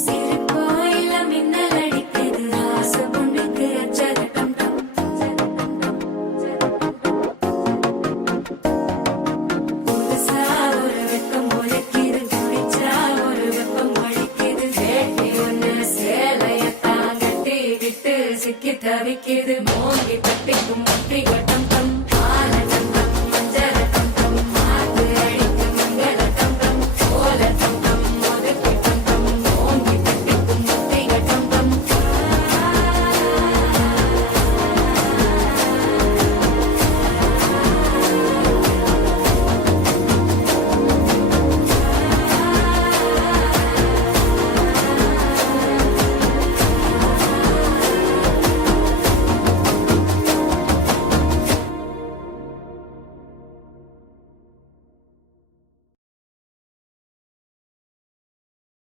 சிரிப்போயில மின்னல் அடிக்குது ஆசை பொண்ணுக்கு அச்சகட்டம் புதுசா ஒரு வெப்பம் முளைக்குது குடிச்சா ஒரு வெப்பம் ஒழிக்குது வேட்டி ஒண்ணு சேலையத்தான் கட்டி விட்டு சிக்கி தவிக்குது